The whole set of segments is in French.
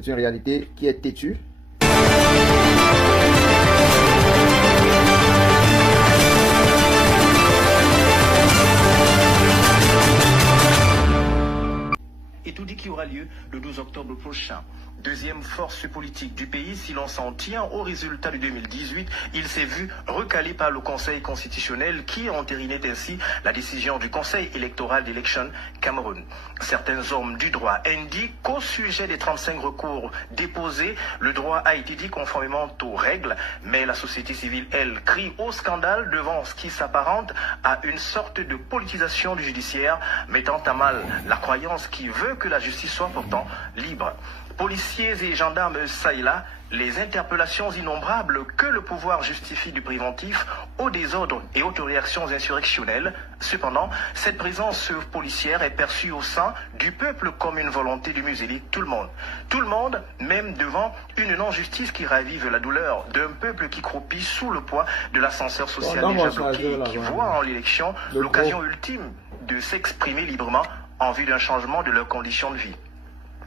C'est une réalité qui est têtue. Et tout dit qu'il aura lieu le 12 octobre prochain. Deuxième force politique du pays, si l'on s'en tient au résultat de 2018, il s'est vu recalé par le Conseil constitutionnel qui entérinait ainsi la décision du Conseil électoral d'Election Cameroun. Certains hommes du droit indiquent qu'au sujet des 35 recours déposés, le droit a été dit conformément aux règles, mais la société civile, elle, crie au scandale devant ce qui s'apparente à une sorte de politisation du judiciaire, mettant à mal la croyance qui veut que la justice soit pourtant libre. Policiers et gendarmes, ça et là, les interpellations innombrables que le pouvoir justifie du préventif au désordre et aux réactions insurrectionnelles. Cependant, cette présence policière est perçue au sein du peuple comme une volonté de museler tout le monde. Tout le monde, même devant une non-justice qui ravive la douleur d'un peuple qui croupit sous le poids de l'ascenseur social déjà bloqué et qui voit en l'élection l'occasion ultime de s'exprimer librement en vue d'un changement de leurs conditions de vie.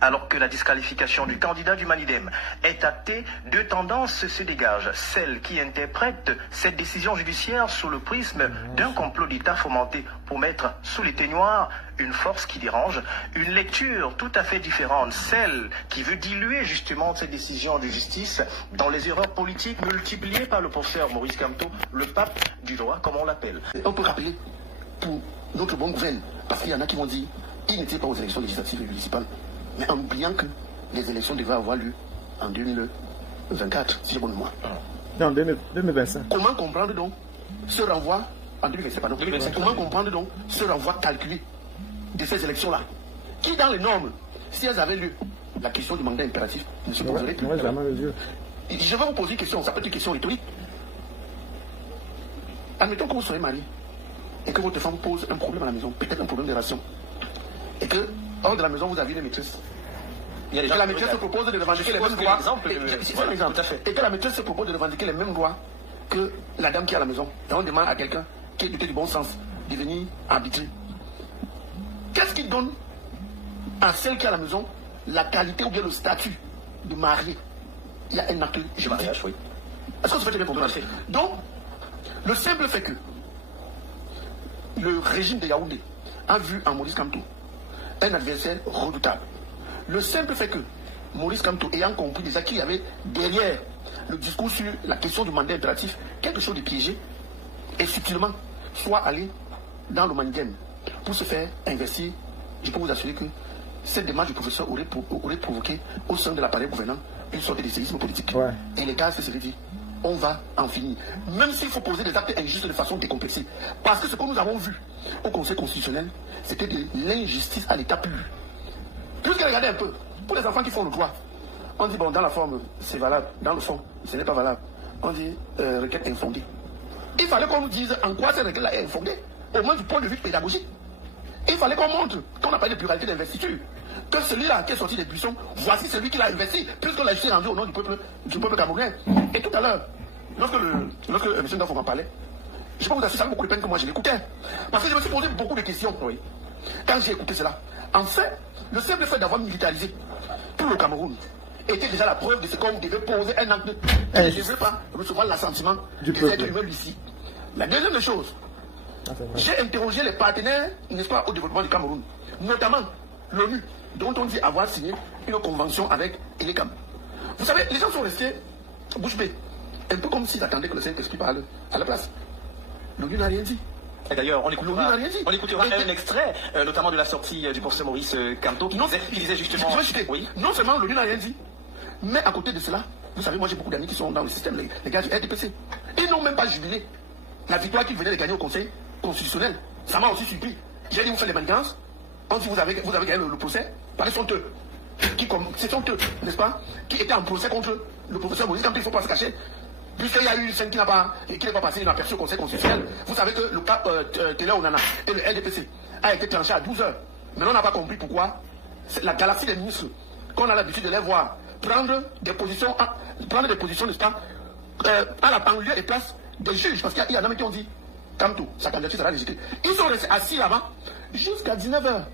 Alors que la disqualification du candidat du Manidem est actée, deux tendances se dégagent. Celle qui interprète cette décision judiciaire sous le prisme d'un complot d'État fomenté pour mettre sous les teignoirs une force qui dérange. Une lecture tout à fait différente, celle qui veut diluer justement cette décision de justice dans les erreurs politiques multipliées par le professeur Maurice Kamto, le pape du droit, comme on l'appelle. On peut rappeler pour notre bonne gouverne, parce qu'il y en a qui vont dire il n'était pas aux élections législatives et municipales. Mais en oubliant que les élections devaient avoir lieu en 2024, si j'ai bon mémoire. Non, 2025. Comment comprendre donc ce renvoi en 2025, pardon, 2025, comment comprendre donc ce renvoi calculé de ces élections-là, qui dans les normes, si elles avaient lieu, la question du mandat impératif ne se poserait plus. Je vais vous poser une question, ça peut être une question rhétorique. Admettons que vous soyez marié et que votre femme pose un problème à la maison, peut-être un problème de ration, et que hors de la maison, vous avez une maîtresse. Et que la maîtresse se propose de revendiquer les mêmes droits. C'est un exemple. Et que la maîtresse se propose de revendiquer les mêmes droits que la dame qui est à la maison. Et on demande à quelqu'un qui est doté du bon sens de venir arbitrer. Qu'est-ce qui donne à celle qui est à la maison la qualité ou bien le statut de mariée? Il y a un acte de mariage, oui. Est-ce que vous faites bien comprendre? Donc, le simple fait que le régime de Yaoundé a vu en Maurice Kamto un adversaire redoutable. Le simple fait que Maurice Kamto, ayant compris déjà qu'il y avait derrière le discours sur la question du mandat impératif quelque chose de piégé, et subtilement soit allé dans le Manidem pour se faire investir, je peux vous assurer que cette démarche du professeur aurait provoqué au sein de l'appareil gouvernant une sorte de séisme politique. Ouais. Et les gars se seraient dit, on va en finir. Même s'il faut poser des actes injustes de façon décomplexée. Parce que ce que nous avons vu au Conseil constitutionnel, c'était de l'injustice à l'état pur. Puisque regardez un peu, pour les enfants qui font le droit, on dit, bon, dans la forme, c'est valable. Dans le fond, ce n'est pas valable. On dit, requête infondée. Il fallait qu'on nous dise en quoi cette requête-là est infondée, au moins du point de vue pédagogique. Il fallait qu'on montre, qu'on a parlé de pluralité d'investiture, que celui-là qui est sorti des buissons, voici celui qui l'a investi, puisque la justice est rendue au nom du peuple camerounais. Et tout à l'heure, lorsque M. Ndafo m'en parlait, je peux vous assurer, ça m'a beaucoup de peine que moi je l'écoutais. Parce que je me suis posé beaucoup de questions, oui, quand j'ai écouté cela. En fait, le simple fait d'avoir militarisé tout le Cameroun était déjà la preuve de ce qu'on devait poser un acte qui ne devait pas recevoir l'assentiment de cet immeuble ici. La deuxième chose, j'ai interrogé les partenaires, n'est-ce pas, au développement du Cameroun, notamment l'ONU, dont on dit avoir signé une convention avec Elecam. Vous savez, les gens sont restés bouche bée, un peu comme s'ils attendaient que le Saint-Esprit parle à la place. L'ONU n'a rien dit. Et d'ailleurs, on écoutera un extrait, notamment de la sortie du professeur Maurice Kamto, qui disait justement... Oui. Non seulement l'ONU n'a rien dit, mais à côté de cela, vous savez, moi j'ai beaucoup d'amis qui sont dans le système, les gars du RDPC. Ils n'ont même pas jubilé la victoire qu'ils venaient de gagner au Conseil constitutionnel. Ça m'a aussi surpris. J'ai dit, vous faites les manigances, on dit, vous avez gagné le procès, par exemple, ce sont eux, n'est-ce pas, qui étaient en procès contre le professeur Maurice Kamto, il ne faut pas se cacher. Puisqu'il y a eu une scène qui n'est pas passée inaperçue au Conseil constitutionnel. Vous savez que le cas Télé Onana et le LDPC a été tranché à 12 heures. Mais on n'a pas compris pourquoi la galaxie des ministres, qu'on a l'habitude de les voir prendre des positions, n'est-ce pas, à la banlieue et place des juges. Parce qu'il y en a même qui ont dit, Kamto, sa candidature sera rejetée. Ils sont restés assis là-bas jusqu'à 19 heures.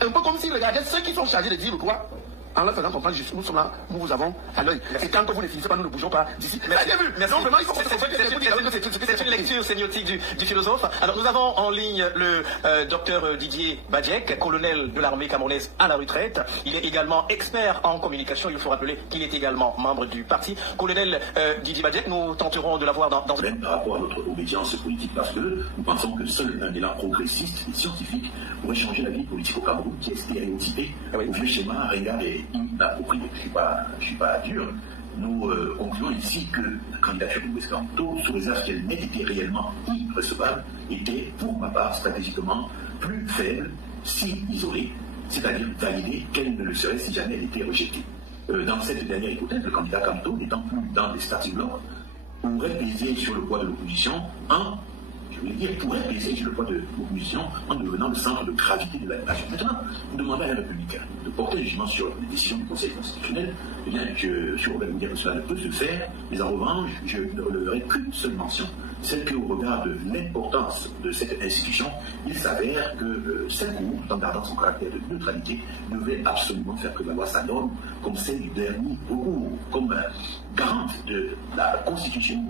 Un peu comme s'ils regardaient ceux qui sont chargés de dire le droit en leur faisant comprendre, nous sommes là, nous vous avons à l'œil. Et tant que vous ne finissez pas, nous ne bougeons pas d'ici. Merci. Non, vraiment, il faut c'est une lecture sémiotique du philosophe. Alors, nous avons en ligne le docteur Didier Badiek, colonel de l'armée camerounaise à la retraite. Il est également expert en communication. Il faut rappeler qu'il est également membre du parti. Colonel Didier Badiek, nous tenterons de l'avoir dans Par rapport à notre obédience politique, parce que nous pensons que seul un élan progressiste et scientifique pourrait changer la vie politique au Cameroun, qui est stéréotypée au vieux schéma ringard et inapproprié. Je suis pas dur. Nous concluons ici que la candidature de Moïse Kamto, sous réserve qu'elle n'ait été réellement irrecevable, était, pour ma part, stratégiquement plus faible, si isolée, c'est-à-dire validée qu'elle ne le serait si jamais elle était rejetée. Dans cette dernière hypothèse, le candidat Kamto, n'étant plus dans les starting blocks, pourrait peser sur le poids de l'opposition pourrait peser sur le poids de l'opposition en devenant le centre de gravité de l'animation. Maintenant, nous demandons à un républicain de porter un jugement sur les décisions du Conseil constitutionnel. Eh bien, je suis obligé de vous dire que cela ne peut se faire, mais en revanche, je ne releverai qu'une seule mention, celle qu'au regard de l'importance de cette institution, il s'avère que cette Cour, en gardant son caractère de neutralité, devait absolument faire prévaloir sa norme comme celle du dernier recours, comme garante de la Constitution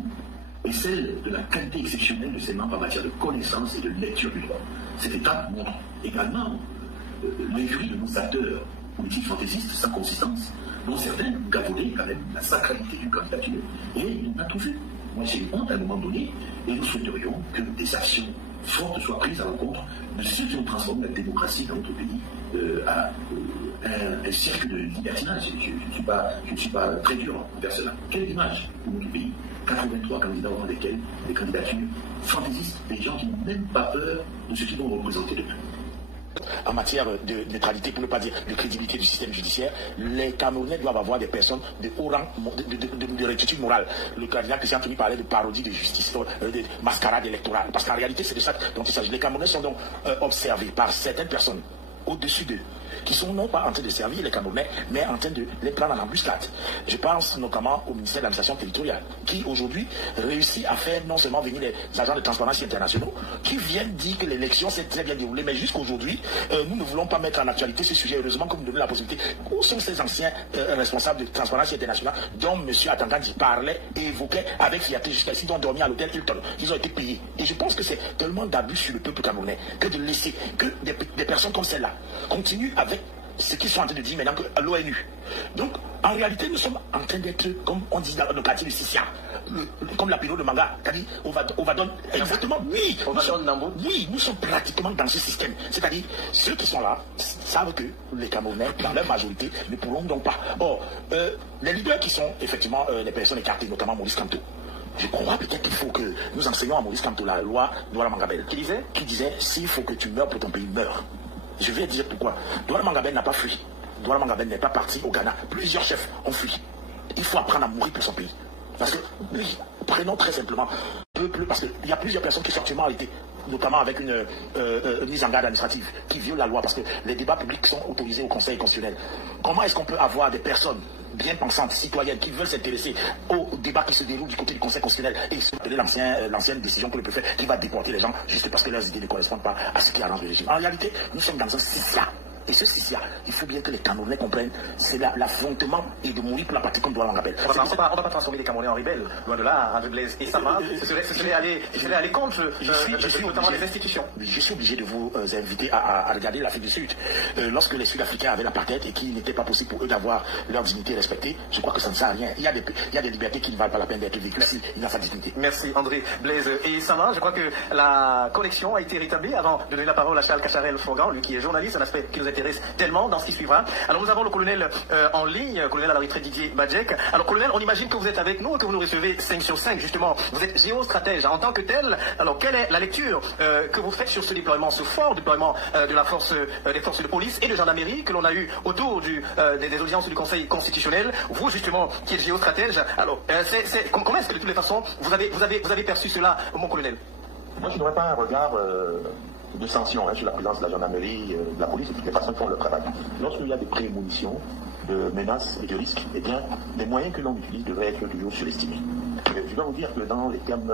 et celle de la qualité exceptionnelle de ses membres en matière de connaissance et de lecture du droit. Cette étape montre également l'injurie de nos acteurs politiques fantaisistes sans consistance, dont certains galvaudaient quand même la sacralité d'une candidature, et il n'a tout fait. Moi, j'ai une honte à un moment donné, et nous souhaiterions que des actions fortes soient prises à l'encontre de ceux qui ont transformé la démocratie dans notre pays à un cirque de libertinage. Je ne suis pas très dur envers cela. Quelle image pour notre pays? 83 candidats au rang desquels des candidatures fantaisistes, des gens qui n'ont même pas peur de ce qu'ils vont représenter demain. En matière de neutralité, pour ne pas dire de crédibilité du système judiciaire, les Camerounais doivent avoir des personnes de haut rang, de rectitude morale. Le candidat Christian Toumi parlait de parodie de justice, de mascarade électorale. Parce qu'en réalité, c'est de ça dont il s'agit. Les Camerounais sont donc observés par certaines personnes au-dessus d'eux, qui sont non pas en train de servir les Camerounais, mais en train de les prendre en embuscade. Je pense notamment au ministère de l'administration territoriale, qui aujourd'hui réussit à faire non seulement venir les agents de transparence internationaux, qui viennent dire que l'élection s'est très bien déroulée, mais jusqu'aujourd'hui, nous ne voulons pas mettre en actualité ce sujet. Heureusement que nous donnons la possibilité. Où sont ces anciens responsables de transparence internationale dont M. Atangandi parlait et évoquait avec fierté jusqu'à ici, dont dormi à l'hôtel Hilton? Ils ont été payés. Et je pense que c'est tellement d'abus sur le peuple camerounais que de laisser que des personnes comme celle-là continuent avec ce qu'ils sont en train de dire maintenant à l'ONU. Donc, en réalité, nous sommes en train d'être, comme on dit dans le quartier de Sissia, comme la période de manga, c'est-à-dire, on va donner exactement, oui, nous sommes pratiquement dans ce système. C'est-à-dire, ceux qui sont là savent que les Camerounais, dans leur majorité, ne pourront donc pas. Or, les leaders qui sont effectivement les personnes écartées, notamment Maurice Kamto, je crois peut-être qu'il faut que nous enseignions à Maurice Kamto la loi Douala Mangabel. Qui disait, s'il faut que tu meurs pour ton pays, meurs. Je vais dire pourquoi. Douala Mangabel n'a pas fui. Douala Mangabel n'est pas parti au Ghana. Plusieurs chefs ont fui. Il faut apprendre à mourir pour son pays. Parce que, oui, prenons très simplement peuple, parce qu'il y a plusieurs personnes qui sont actuellement arrêtées, notamment avec une mise en garde administrative, qui violent la loi, parce que les débats publics sont autorisés au Conseil constitutionnel. Comment est-ce qu'on peut avoir des personnes bien pensantes, citoyennes, qui veulent s'intéresser au débat qui se déroule du côté du Conseil constitutionnel et se rappeler l'ancienne décision que le préfet qui va déporter les gens juste parce que leurs idées ne correspondent pas à ce qui arrange le régime. En réalité, nous sommes dans un Sissia. Et ce Sissia, il faut bien que les Camerounais comprennent, c'est l'affrontement et de mourir pour la partie comme Douala Mangabel. On ne va pas transformer les Camerounais en rebelles, loin de là, avec Blaise et Sama. Ce serait aller contre notamment les institutions. Je suis obligé de vous inviter à regarder l'Afrique du Sud. Lorsque les Sud-Africains avaient l'apartheid et qu'il n'était pas possible pour eux d'avoir leur dignité respectée, je crois que ça ne sert à rien. Il y a des libertés qui ne valent pas la peine d'être vécues s'il n'y a pas de dignité. Merci André, Blaise et Sama. Je crois que la connexion a été rétablie. Avant de donner la parole à Charles Cacharel-Fogan, lui qui est journaliste, un aspect qui nous intéresse tellement dans ce qui suivra. Alors nous avons le colonel en ligne, colonel à la retraite Didier Badiek. Alors colonel, on imagine que vous êtes avec nous et que vous nous recevez 5 sur 5 justement. Vous êtes géostratège en tant que tel. Alors quelle est la lecture que vous faites sur ce déploiement, ce fort déploiement de la force, des forces de police et de gendarmerie que l'on a eu autour des audiences du Conseil constitutionnel? Vous justement qui êtes géostratège, alors comment est-ce que de toutes les façons vous avez perçu cela, mon colonel? Moi je n'aurais pas un regard de sanction sur la présence de la gendarmerie, de la police et toutes les façons font leur travail. Lorsqu'il y a des prémonitions de menaces et de risques, eh bien, les moyens que l'on utilise devraient être toujours surestimés. Je dois vous dire que dans les termes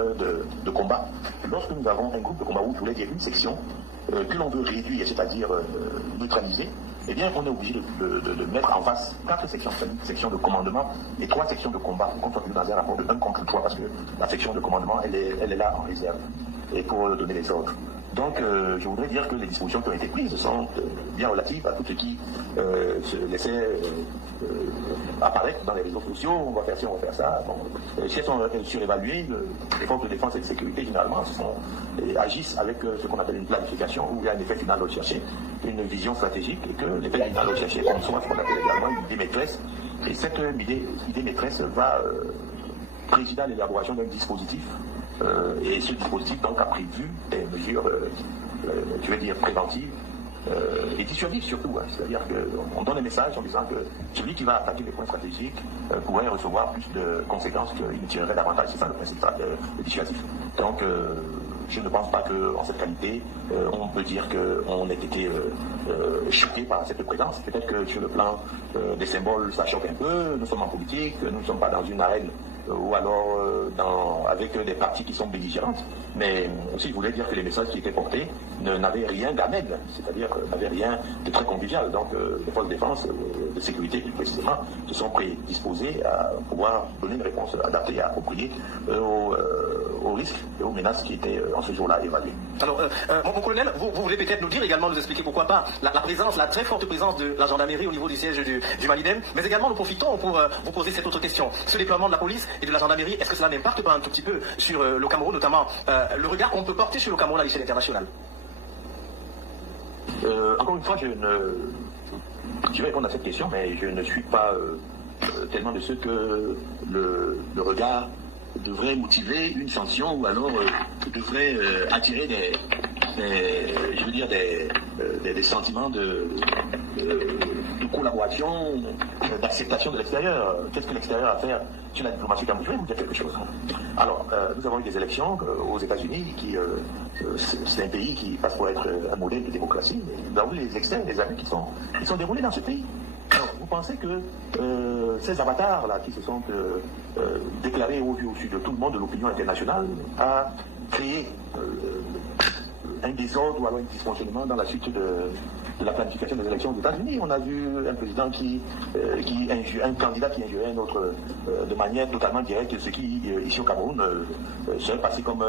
de combat, lorsque nous avons un groupe de combat, ou je voulais dire une section, que l'on veut réduire, c'est-à-dire neutraliser, eh bien, on est obligé de mettre en face 4 sections, 5 sections de commandement et 3 sections de combat, pour qu'on soit plus dans un rapport de 1 contre 3, parce que la section de commandement, elle est là en réserve, et pour donner les ordres. Donc, je voudrais dire que les dispositions qui ont été prises sont bien relatives à tout ce qui se laissait apparaître dans les réseaux sociaux. On va faire ci, on va faire ça. Bon, si elles sont surévaluées, les forces de défense et de sécurité, généralement, agissent avec ce qu'on appelle une planification, où il y a un effet final recherché, une vision stratégique, et que l'effet final recherché conçoit ce qu'on appelle également une idée maîtresse. Et cette idée maîtresse va présider à l'élaboration d'un dispositif. Et ce dispositif donc a prévu des mesures, je vais dire, préventives et dissuasives surtout. Hein. C'est-à-dire qu'on donne un message en disant que celui qui va attaquer les points stratégiques pourrait recevoir plus de conséquences qu'il tirerait davantage. C'est ça le principe dissuasif. Donc je ne pense pas qu'en cette qualité, on peut dire qu'on ait été choqué par cette présence. Peut-être que sur le plan des symboles, ça choque un peu. Nous sommes en politique, nous ne sommes pas dans une arène ou alors avec des parties qui sont belligérantes. Mais aussi, je voulais dire que les messages qui étaient portés n'avaient rien d'amène, c'est-à-dire n'avaient rien de très convivial. Donc les forces de défense, de sécurité plus précisément, se sont prédisposées à pouvoir donner une réponse adaptée et appropriée aux risques et aux menaces qui étaient en ce jour-là évaluées. Alors, mon colonel, vous voulez peut-être nous dire également, nous expliquer pourquoi pas la présence, la très forte présence de la gendarmerie au niveau du siège du Malidem, mais également nous profitons pour vous poser cette autre question. Ce déploiement de la police et de la gendarmerie, est-ce que cela n'impacte pas un tout petit peu sur le Cameroun, notamment le regard qu'on peut porter sur le Cameroun à l'échelle internationale? Encore une fois, je vais répondre à cette question, mais je ne suis pas tellement de ceux que le regard devrait motiver une sanction ou alors devrait attirer des sentiments de collaboration, d'acceptation de l'extérieur. Qu'est-ce que l'extérieur a à faire sur la diplomatie camerounaise? Je vais vous dire quelque chose. Alors, nous avons eu des élections aux États-Unis, c'est un pays qui passe pour être un modèle de démocratie. Nous avons eu les externes, les amis qui sont déroulés dans ce pays. Alors, vous pensez que ces avatars-là qui se sont déclarés au vu de tout le monde de l'opinion internationale a créé un désordre ou alors un dysfonctionnement dans la suite de la planification des élections aux États-Unis? On a vu un président un candidat qui injurait un autre de manière totalement directe, ce qui, ici au Cameroun, serait passé comme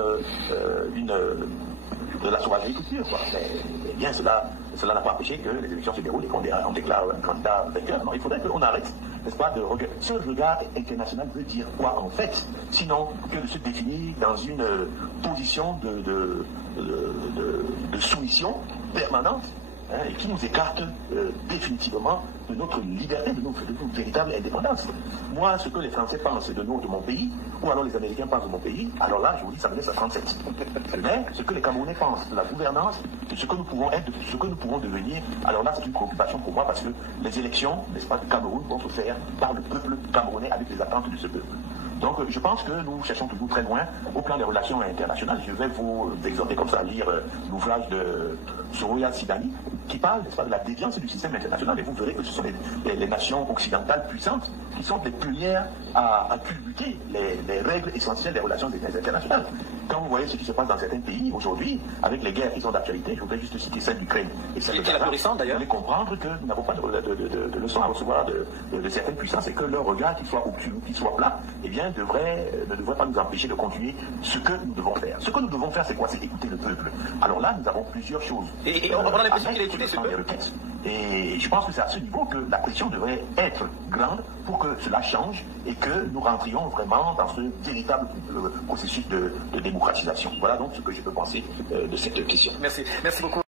de la sauvagerie culture. Mais bien, cela n'a pas empêché que les élections se déroulent et qu'on déclare un candidat vainqueur. Non, il faudrait qu'on arrête, n'est-ce pas, de regarder. Ce regard international veut dire quoi en fait? Sinon que de se définir dans une position de soumission permanente, hein, et qui nous écarte définitivement de notre liberté, de notre véritable indépendance. Moi, ce que les Français pensent de mon pays, ou alors les Américains pensent de mon pays, alors là, je vous dis, ça me laisse à 37. Mais ce que les Camerounais pensent de la gouvernance, de ce que nous pouvons être, de ce que nous pouvons devenir, alors là, c'est une préoccupation pour moi, parce que les élections, n'est-ce pas, du Cameroun vont se faire par le peuple camerounais avec les attentes de ce peuple. Donc je pense que nous cherchons toujours très loin au plan des relations internationales. Je vais vous exhorter comme ça à lire l'ouvrage de Soroya Sidani qui parle, n'est-ce pas, de la déviance du système international, et vous verrez que ce sont les nations occidentales puissantes qui sont les premières à culbuter les règles essentielles des relations internationales. Quand vous voyez ce qui se passe dans certains pays aujourd'hui, avec les guerres qui sont d'actualité, je voudrais juste citer celle d'Ukraine et celle de Gaza, vous allez comprendre que nous n'avons pas de leçons à recevoir de certaines puissances, et que leur regard, qu'il soit obtus, qu'il soit plat, eh bien, ne devrait pas nous empêcher de continuer ce que nous devons faire. Ce que nous devons faire, c'est quoi? C'est écouter le peuple. Alors là, nous avons plusieurs choses. Et on a l'impression qu'il a écouté ce peuple. Et je pense que c'est à ce niveau que la pression devrait être grande pour que cela change et que nous rentrions vraiment dans ce véritable processus de démocratisation. Voilà donc ce que je peux penser de cette question. Merci beaucoup.